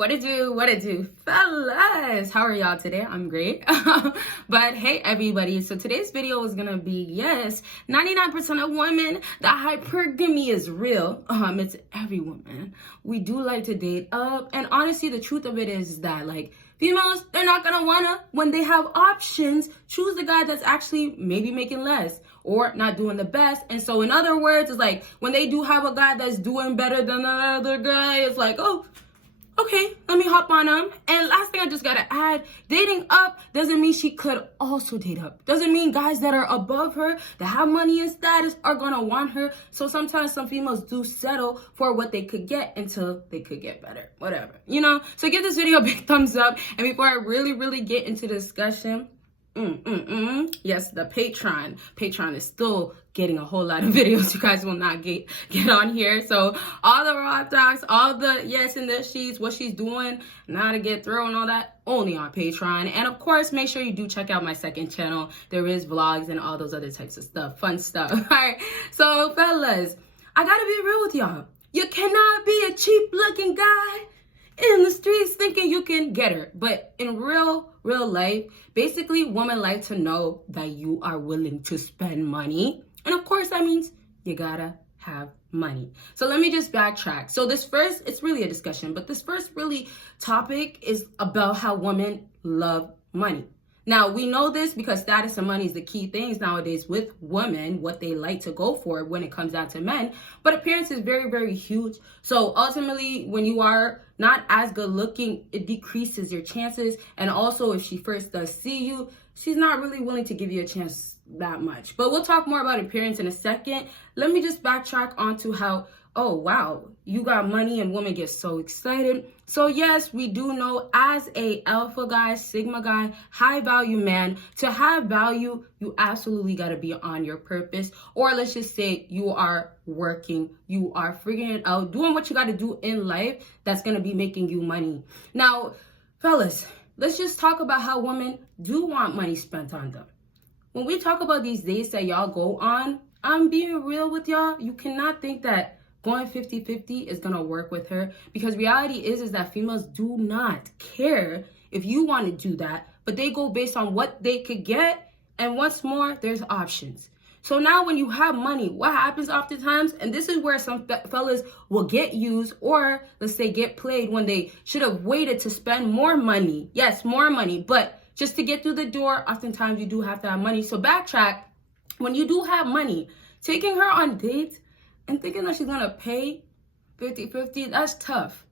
What it do, fellas? How are y'all today? I'm great. But hey, everybody. So today's video is gonna be, yes, 99% of women, the hypergamy is real. It's every woman. We do like to date up. And honestly, the truth of it is that, like, females, they're not gonna wanna, when they have options, choose the guy that's actually maybe making less or not doing the best. And so in other words, it's like when they do have a guy that's doing better than the other guy, it's like, oh, okay, let me hop on them. And last thing I just gotta add, dating up doesn't mean she could also date up. Doesn't mean guys that are above her, that have money and status, are gonna want her. So sometimes some females do settle for what they could get until they could get better, whatever, you know? So give this video a big thumbs up. And before I really get into the discussion, yes, the Patreon is still getting a whole lot of videos. You guys will not get on here. So all the raw talks, all the yes and the sheets, what she's doing, and how to get through and all that, only on Patreon. And of course, make sure you do check out my second channel. There is vlogs and all those other types of stuff, fun stuff. All right, so fellas, I gotta be real with y'all. You cannot be a cheap looking guy in the streets thinking you can get her. But in real life, basically, women like to know that you are willing to spend money. And of course, that means you gotta have money. So let me just backtrack. So this first, it's really a discussion, but this first really topic is about how women love money. Now, we know this because status and money is the key things nowadays with women, what they like to go for when it comes down to men. But appearance is very huge. So ultimately, when you are not as good looking, it decreases your chances. And also, if she first does see you, she's not really willing to give you a chance that much. But we'll talk more about appearance in a second. Let me just backtrack onto how, oh, wow, you got money and women get so excited. So yes, we do know as a alpha guy, sigma guy, high value man, to have value, you absolutely got to be on your purpose. Or let's just say you are working, you are figuring it out, doing what you got to do in life that's going to be making you money. Now, fellas, let's just talk about how women do want money spent on them. When we talk about these dates that y'all go on, I'm being real with y'all. You cannot think that going 50-50 is going to work with her, because reality is that females do not care if you want to do that, but they go based on what they could get. And once more, there's options. So now when you have money, what happens oftentimes, and this is where some fellas will get used, or let's say get played when they should have waited to spend more money. Yes, more money, but just to get through the door, oftentimes you do have to have money. So backtrack, when you do have money, taking her on dates and thinking that she's going to pay 50-50, that's tough.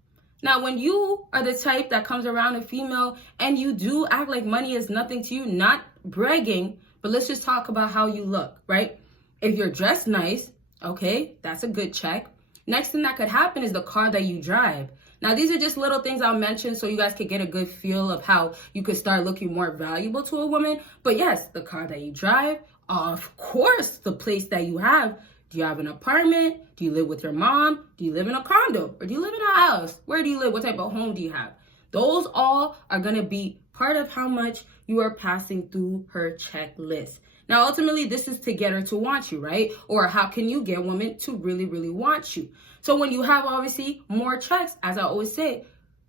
Now, when you are the type that comes around a female and you do act like money is nothing to you, not bragging, but let's just talk about how you look, right? If you're dressed nice, okay, that's a good check. Next thing that could happen is the car that you drive. Now, these are just little things I'll mention so you guys could get a good feel of how you could start looking more valuable to a woman. But yes, the car that you drive, of course, the place that you have. Do you have an apartment? Do you live with your mom? Do you live in a condo? Or do you live in a house? Where do you live? What type of home do you have? Those all are going to be part of how much you are passing through her checklist. Now, ultimately, this is to get her to want you, right? Or how can you get women to really want you? So when you have, obviously, more checks, as I always say,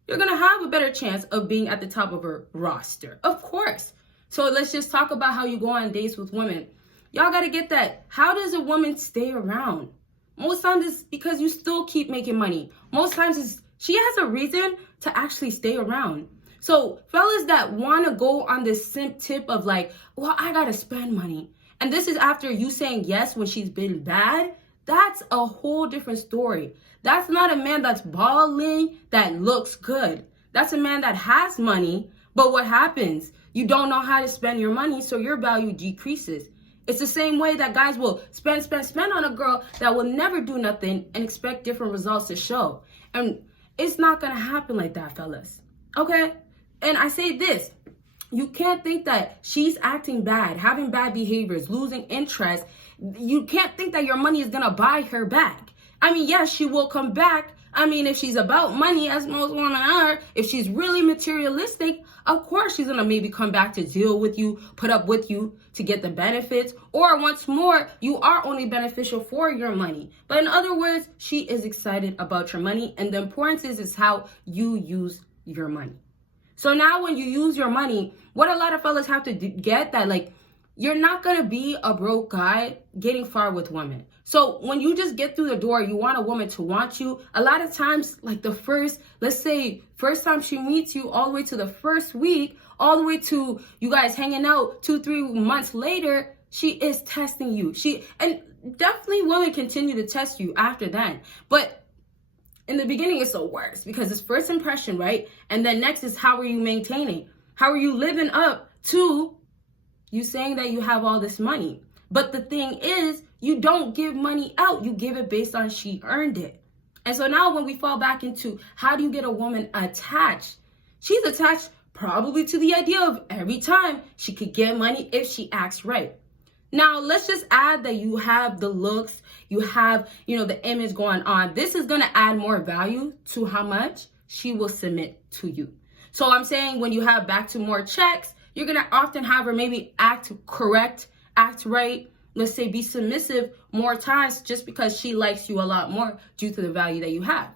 you're going to have a better chance of being at the top of her roster. Of course. So let's just talk about how you go on dates with women. Y'all got to get that. How does a woman stay around? Most times it's because you still keep making money. Most times it's she has a reason to actually stay around. So fellas that want to go on this simp tip of like, well, I got to spend money. And this is after you saying yes when she's been bad. That's a whole different story. That's not a man that's balling, that looks good. That's a man that has money. But what happens? You don't know how to spend your money, so your value decreases. It's the same way that guys will spend on a girl that will never do nothing and expect different results to show. And it's not going to happen like that, fellas. Okay? And I say this. You can't think that she's acting bad, having bad behaviors, losing interest. You can't think that your money is going to buy her back. I mean, yes, she will come back. I mean, if she's about money, as most women are, if she's really materialistic, of course she's going to maybe come back to deal with you, put up with you to get the benefits. Or once more, you are only beneficial for your money. But in other words, she is excited about your money. And the importance is how you use your money. So now when you use your money, what a lot of fellas have to get that, like, you're not going to be a broke guy getting far with women. So when you just get through the door, you want a woman to want you. A lot of times, like the first time she meets you, all the way to the first week, all the way to you guys hanging out 2-3 months later, she is testing you. And definitely women continue to test you after that. But in the beginning, it's the worst because it's first impression, right? And then next is, how are you maintaining? How are you living up to you saying that you have all this money? But the thing is, you don't give money out. You give it based on she earned it. And so now when we fall back into how do you get a woman attached? She's attached probably to the idea of every time she could get money if she acts right. Now, let's just add that you have the looks, you have, the image going on. This is going to add more value to how much she will submit to you. So I'm saying when you have back to more checks, you're going to often have her maybe act correct, act right. Let's say be submissive more times just because she likes you a lot more due to the value that you have.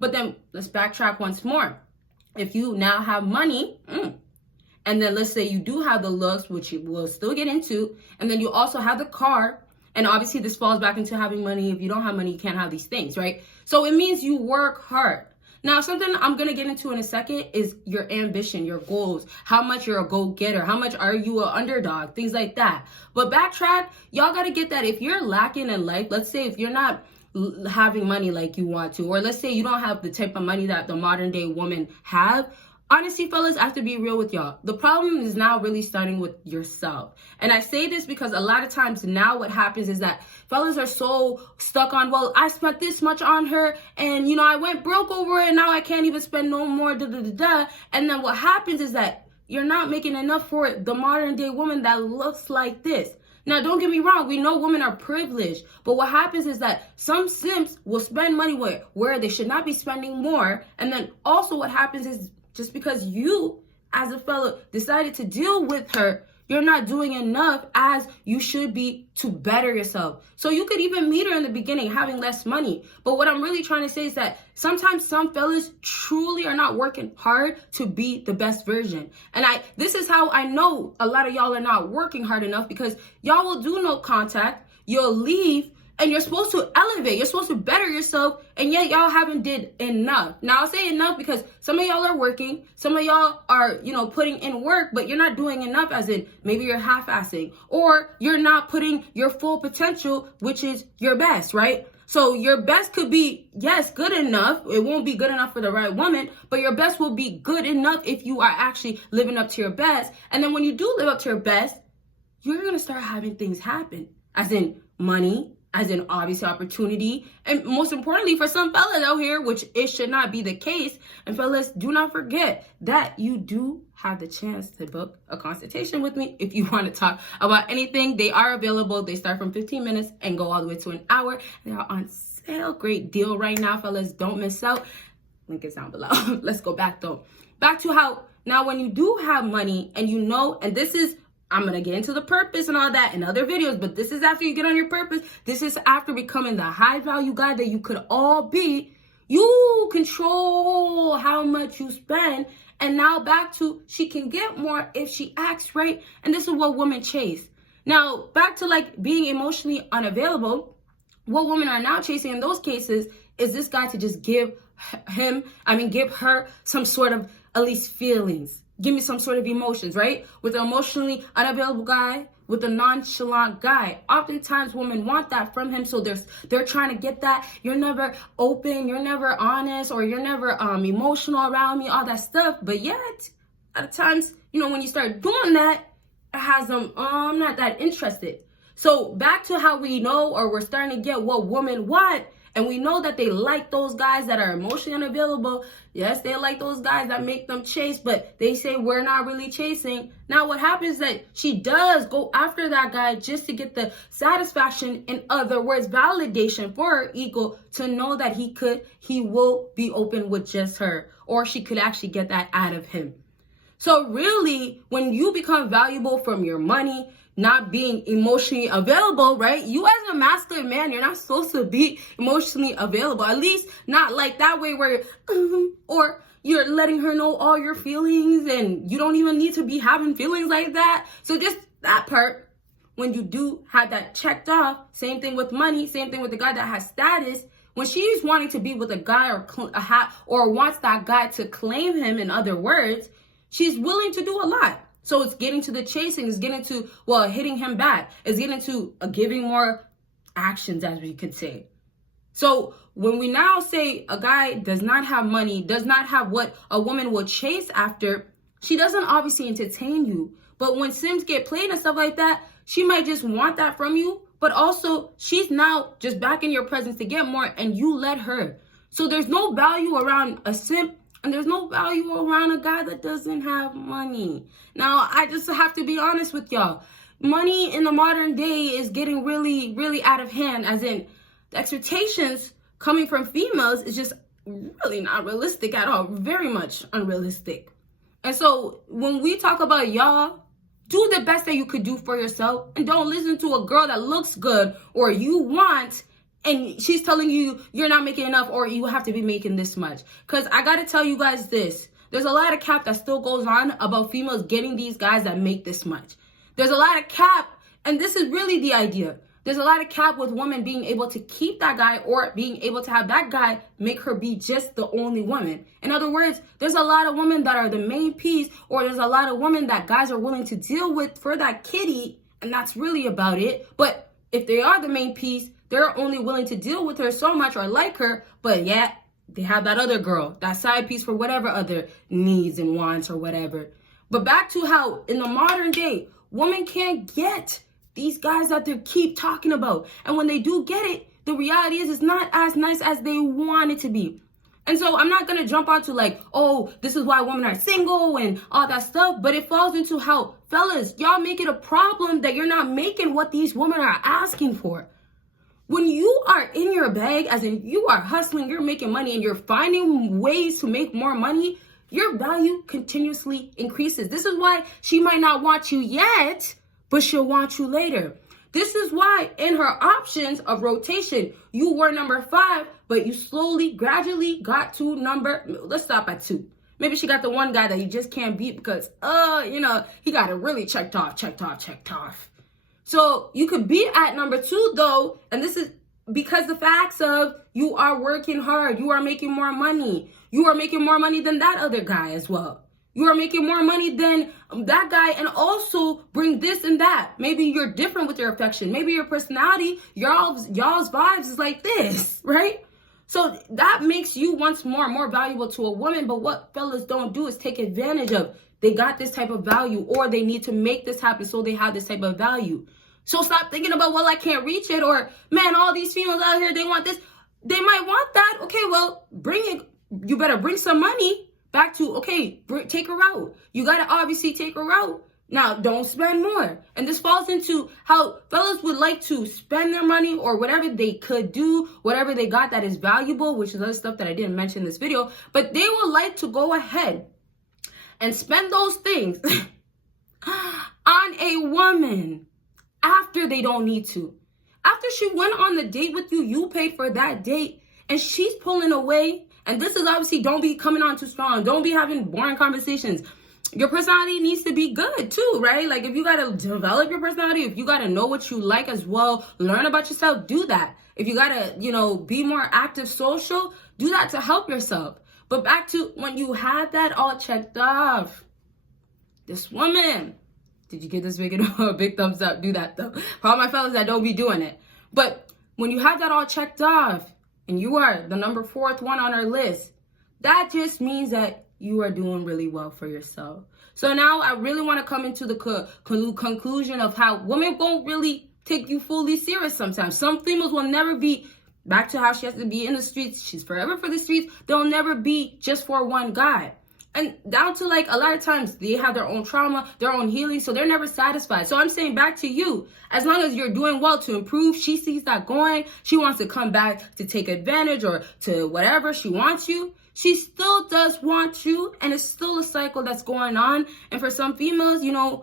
But then let's backtrack once more. If you now have money, and then let's say you do have the looks, which you will still get into, and then you also have the car, and obviously this falls back into having money. If you don't have money, you can't have these things, right? So it means you work hard. Now, something I'm going to get into in a second is your ambition, your goals, how much you're a go-getter, how much are you an underdog, things like that. But backtrack, y'all got to get that if you're lacking in life, let's say if you're not having money like you want to, or let's say you don't have the type of money that the modern day woman have, honestly, fellas, I have to be real with y'all. The problem is now really starting with yourself. And I say this because a lot of times now what happens is that fellas are so stuck on, well, I spent this much on her and, I went broke over it and now I can't even spend no more, And then what happens is that you're not making enough for the modern day woman that looks like this. Now, don't get me wrong. We know women are privileged. But what happens is that some simps will spend money where they should not be spending more. And then also what happens is just because you, as a fella, decided to deal with her, you're not doing enough as you should be to better yourself. So you could even meet her in the beginning having less money. But what I'm really trying to say is that sometimes some fellas truly are not working hard to be the best version. And this is how I know a lot of y'all are not working hard enough, because y'all will do no contact, you'll leave, and you're supposed to elevate, you're supposed to better yourself, and yet y'all haven't did enough. Now, I'll say enough because some of y'all are working, some of y'all are, putting in work, but you're not doing enough, as in maybe you're half-assing, or you're not putting your full potential, which is your best, right? So your best could be, yes, good enough. It won't be good enough for the right woman, but your best will be good enough if you are actually living up to your best. And then when you do live up to your best, you're going to start having things happen, as in money, as in obviously opportunity, and most importantly for some fellas out here, which it should not be the case. And fellas, do not forget that you do have the chance to book a consultation with me if you want to talk about anything. They are available. They start from 15 minutes and go all the way to an hour. They are on sale. Great deal right now, fellas. Don't miss out. Link is down below. Let's go back though. Back to how now when you do have money and and this is, I'm going to get into the purpose and all that in other videos, but this is after you get on your purpose. This is after becoming the high value guy that you could all be. You control how much you spend. And now back to, she can get more if she acts right. And this is what women chase. Now, back to like being emotionally unavailable. What women are now chasing in those cases is this guy to just give her some sort of at least feelings. Give me some sort of emotions, right? With an emotionally unavailable guy, with a nonchalant guy, oftentimes women want that from him. So they're trying to get that. You're never open, you're never honest, or you're never emotional around me, all that stuff. But yet, at times, when you start doing that, it has them, I'm not that interested. So back to how we know, or we're starting to get what women want. And we know that they like those guys that are emotionally unavailable. Yes, they like those guys that make them chase, but they say we're not really chasing. Now, what happens is that she does go after that guy just to get the satisfaction, in other words, validation for her ego, to know that he will be open with just her, or she could actually get that out of him. So really, when you become valuable from your money, not being emotionally available, right? You as a masculine man, you're not supposed to be emotionally available. At least not like that way where, or you're letting her know all your feelings and you don't even need to be having feelings like that. So just that part, when you do have that checked off, same thing with money, same thing with the guy that has status. When she's wanting to be with a guy or wants that guy to claim him, in other words, she's willing to do a lot. So it's getting to the chasing, it's getting to, well, hitting him back. It's getting to giving more actions, as we could say. So when we now say a guy does not have money, does not have what a woman will chase after, she doesn't obviously entertain you. But when Sims get played and stuff like that, she might just want that from you. But also, she's now just back in your presence to get more, and you let her. So there's no value around a simp, and there's no value around a guy that doesn't have money. Now, I just have to be honest with y'all. Money in the modern day is getting really, really out of hand, as in the expectations coming from females is just really not realistic at all. Very much unrealistic. And so when we talk about y'all, do the best that you could do for yourself, and don't listen to a girl that looks good or you want, and she's telling you you're not making enough or you have to be making this much. Because I got to tell you guys this. There's a lot of cap that still goes on about females getting these guys that make this much. There's a lot of cap, and this is really the idea. There's a lot of cap with women being able to keep that guy or being able to have that guy make her be just the only woman. In other words, there's a lot of women that are the main piece, or there's a lot of women that guys are willing to deal with for that kitty, and that's really about it. But if they are the main piece, they're only willing to deal with her so much or like her, but yet they have that other girl, that side piece for whatever other needs and wants or whatever. But back to how in the modern day, women can't get these guys that they keep talking about. And when they do get it, the reality is it's not as nice as they want it to be. And so I'm not going to jump onto like, oh, this is why women are single and all that stuff. But it falls into how, fellas, y'all make it a problem that you're not making what these women are asking for. When you are in your bag, as in you are hustling, you're making money, and you're finding ways to make more money, your value continuously increases. This is why she might not want you yet, but she'll want you later. This is why in her options of rotation, you were number 5, but you slowly, gradually got to let's stop at 2. Maybe she got the one guy that you just can't beat because, he got it really checked off. So you could be at number 2 though, and this is because the facts of you are working hard, you are making more money. You are making more money than that other guy as well. You are making more money than that guy, and also bring this and that. Maybe you're different with your affection. Maybe your personality, y'all's vibes is like this, right? So that makes you once more valuable to a woman. But what fellas don't do is take advantage of. They got this type of value, or they need to make this happen so they have this type of value. So stop thinking about, well, I can't reach it, or man, all these females out here, they want this. They might want that. Okay, well, bring it. You better bring some money. Back to, okay, take her out. You got to obviously take her out. Now, don't spend more. And this falls into how fellas would like to spend their money or whatever they could do, whatever they got that is valuable, which is other stuff that I didn't mention in this video. But they would like to go ahead and spend those things on a woman after they don't need to. After she went on the date with you, you paid for that date, and she's pulling away. And this is obviously, don't be coming on too strong. Don't be having boring conversations. Your personality needs to be good too, right? Like if you got to develop your personality, if you got to know what you like as well, learn about yourself, do that. If you got to, be more active social, do that to help yourself. But back to when you had that all checked off, this woman, did you give this video a big thumbs up? Do that though. For all my fellas that don't be doing it. But when you have that all checked off, and you are the number 4th one on our list, that just means that you are doing really well for yourself. So now I really want to come into the conclusion of how women won't really take you fully serious sometimes. Some females will never be, back to how she has to be in the streets, she's forever for the streets. They'll never be just for one guy. And down to like a lot of times they have their own trauma, their own healing, so they're never satisfied. So I'm saying back to you, as long as you're doing well to improve, she sees that going, she wants to come back to take advantage or to whatever she wants you. She still does want you, and it's still a cycle that's going on. And for some females,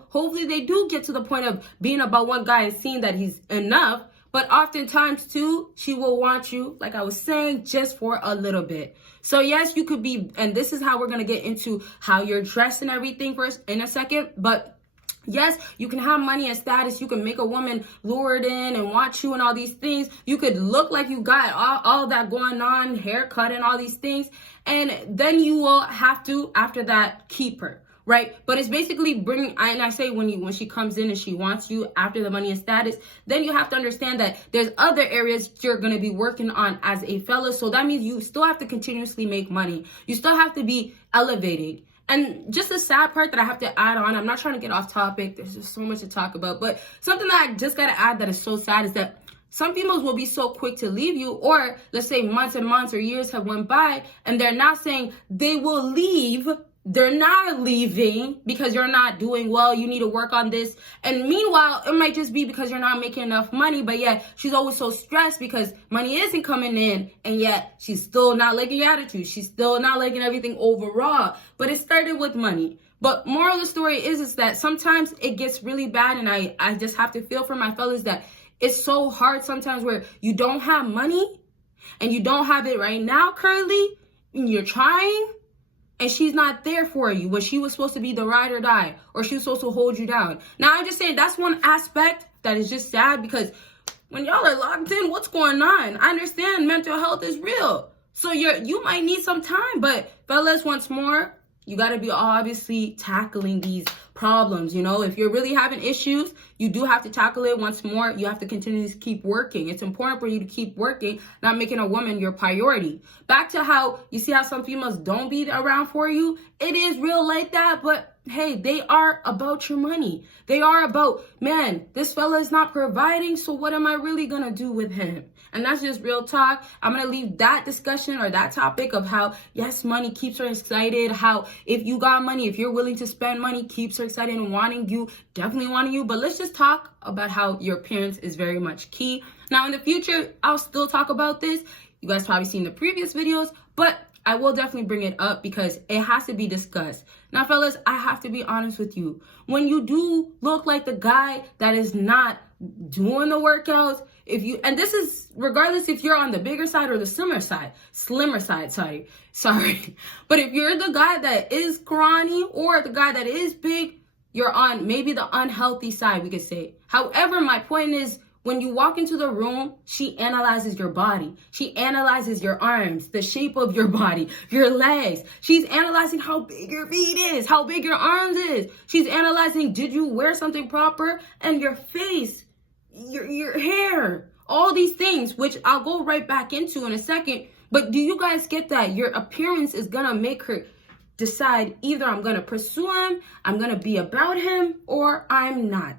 hopefully they do get to the point of being about one guy and seeing that he's enough. But oftentimes too, she will want you, like I was saying, just for a little bit. So yes, you could be, and this is how we're going to get into how you're dressed and everything first in a second. But yes, you can have money and status. You can make a woman lured in and want you and all these things. You could look like you got all that going on, haircut and all these things. And then you will have to, after that, keep her. Right? But it's basically bringing, and I say when she comes in and she wants you after the money and status, then you have to understand that there's other areas you're going to be working on as a fella. So that means you still have to continuously make money. You still have to be elevating. And just a sad part that I have to add on, I'm not trying to get off topic. There's just so much to talk about. But something that I just got to add that is so sad is that some females will be so quick to leave you, or let's say months and months or years have went by and they're not saying they will leave. They're not leaving because you're not doing well. You need to work on this. And meanwhile, it might just be because you're not making enough money. But yet she's always so stressed because money isn't coming in. And yet she's still not liking attitude. She's still not liking everything overall. But it started with money. But moral of the story is that sometimes it gets really bad. And I just have to feel for my fellas that it's so hard sometimes where you don't have money and you don't have it right now currently. And you're trying. And she's not there for you when she was supposed to be the ride or die, or she was supposed to hold you down. Now, I'm just saying that's one aspect that is just sad because when y'all are locked in, what's going on? I understand mental health is real. So you might need some time, but fellas, once more, you got to be obviously tackling these problems. You know, if you're really having issues, you do have to tackle it. Once more, you have to continue to keep working. It's important for you to keep working, not making a woman your priority. Back to how you see how some females don't be around for you. It is real like that, but hey, they are about your money. They are about, man, this fella is not providing, so what am I really going to do with him? And that's just real talk. I'm going to leave that discussion or that topic of how, yes, money keeps her excited. How if you got money, if you're willing to spend money, keeps her excited and wanting you, definitely wanting you. But let's just talk about how your appearance is very much key. Now, in the future, I'll still talk about this. You guys probably seen the previous videos, but I will definitely bring it up because it has to be discussed. Now, fellas, I have to be honest with you. When you do look like the guy that is not doing the workouts, and this is regardless if you're on the bigger side or the slimmer side, sorry. But if you're the guy that is scrawny or the guy that is big, you're on maybe the unhealthy side, we could say. However, my point is, when you walk into the room, she analyzes your body. She analyzes your arms, the shape of your body, your legs. She's analyzing how big your feet is, how big your arms is. She's analyzing, did you wear something proper? And your face, your hair, all these things, which I'll go right back into in a second. But do you guys get that? Your appearance is going to make her decide either I'm going to pursue him, I'm going to be about him, or I'm not.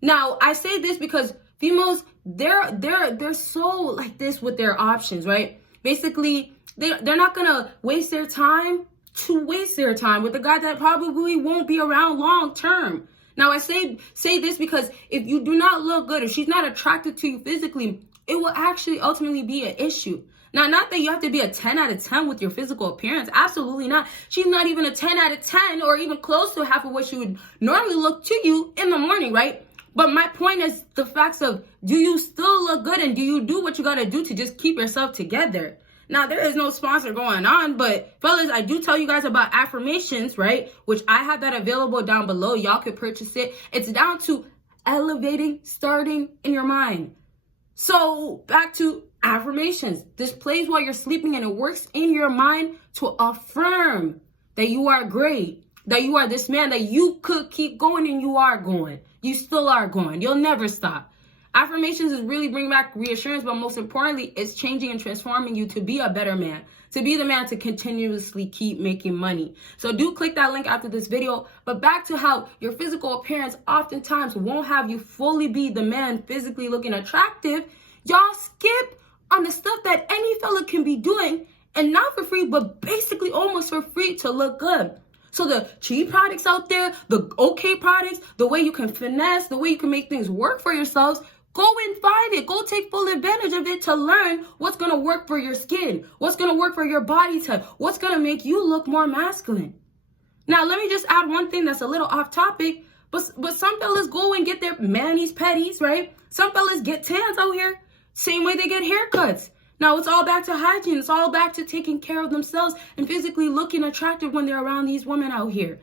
Now, I say this because females, they're so like this with their options, right? Basically, they're not gonna waste their time with a guy that probably won't be around long term. Now, I say this because if you do not look good, if she's not attracted to you physically, it will actually ultimately be an issue. Now, not that you have to be a 10 out of 10 with your physical appearance. Absolutely not. She's not even a 10 out of 10 or even close to half of what she would normally look to you in the morning, right? But my point is the facts of, do you still look good and do you do what you got to do to just keep yourself together? Now, there is no sponsor going on, but fellas, I do tell you guys about affirmations, right? Which I have that available down below. Y'all could purchase it. It's down to elevating, starting in your mind. So back to affirmations. This plays while you're sleeping and it works in your mind to affirm that you are great, that you are this man, that you could keep going and you are going. You still are going. You'll never stop. Affirmations is really bringing back reassurance, but most importantly, it's changing and transforming you to be a better man, to be the man to continuously keep making money. So do click that link after this video. But back to how your physical appearance oftentimes won't have you fully be the man physically looking attractive. Y'all skip on the stuff that any fella can be doing, and not for free, but basically almost for free to look good. So the cheap products out there, the okay products, the way you can finesse, the way you can make things work for yourselves, go and find it. Go take full advantage of it to learn what's going to work for your skin, what's going to work for your body type, what's going to make you look more masculine. Now, let me just add one thing that's a little off topic, But some fellas go and get their manis, petties, right? Some fellas get tans out here, same way they get haircuts. Now it's all back to hygiene. It's all back to taking care of themselves and physically looking attractive when they're around these women out here.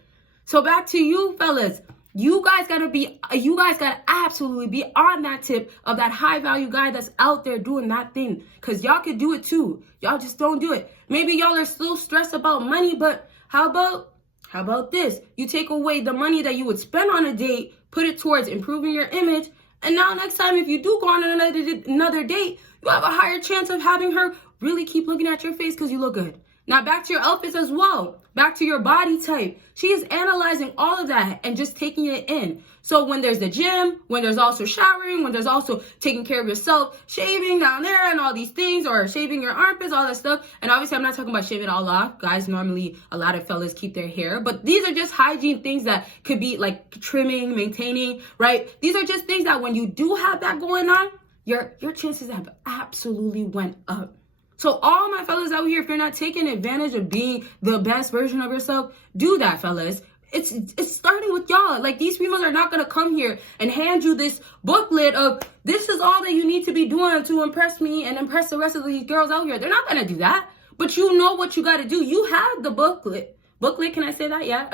So back to you fellas. You guys gotta absolutely be on that tip of that high value guy that's out there doing that thing. Cause y'all could do it too. Y'all just don't do it. Maybe y'all are still stressed about money, but how about this? You take away the money that you would spend on a date, put it towards improving your image, and now next time if you do go on another date, you have a higher chance of having her really keep looking at your face because you look good. Now back to your outfits as well. Back to your body type. She is analyzing all of that and just taking it in. So when there's the gym, when there's also showering, when there's also taking care of yourself, shaving down there and all these things, or shaving your armpits, all that stuff. And obviously I'm not talking about shaving it all off. Guys, normally a lot of fellas keep their hair, but these are just hygiene things that could be like trimming, maintaining, right? These are just things that when you do have that going on, your chances have absolutely went up. So all my fellas out here, if you're not taking advantage of being the best version of yourself, do that, fellas. It's starting with y'all. Like, these females are not going to come here and hand you this booklet of this is all that you need to be doing to impress me and impress the rest of these girls out here. They're not going to do that. But you know what you got to do. You have the booklet. Booklet, can I say that? Yeah.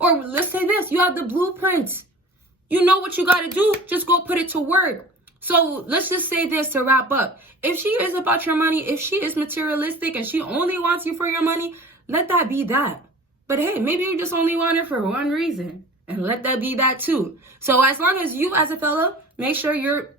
Or let's say this. You have the blueprints. You know what you got to do. Just go put it to work. So let's just say this to wrap up. If she is about your money, if she is materialistic and she only wants you for your money, let that be that. But hey, maybe you just only want her for one reason, and let that be that too. So as long as you as a fella, make sure you're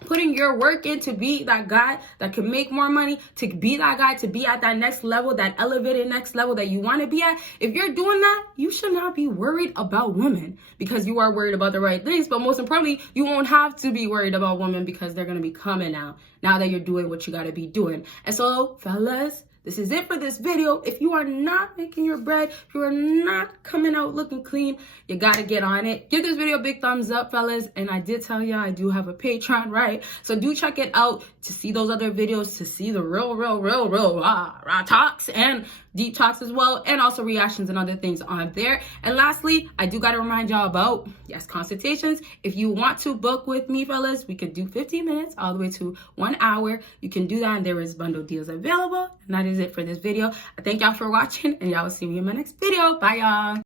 putting your work in to be that guy that can make more money, to be that guy, to be at that next level, that elevated next level that you want to be at. If you're doing that, you should not be worried about women because you are worried about the right things. But most importantly, you won't have to be worried about women because they're going to be coming out now that you're doing what you got to be doing. And so, fellas, this is it for this video. If you are not making your bread, if you are not coming out looking clean, you gotta get on it. Give this video a big thumbs up, fellas. And I did tell you I do have a Patreon, right? So do check it out to see those other videos, to see the real raw talks and deep talks as well, and also reactions and other things on there. And lastly, I do gotta remind y'all about, yes, consultations. If you want to book with me, fellas, we could do 15 minutes all the way to 1 hour. You can do that, and there is bundle deals available. And that is it for this video. I thank y'all for watching, and y'all will see me in my next video. Bye, y'all.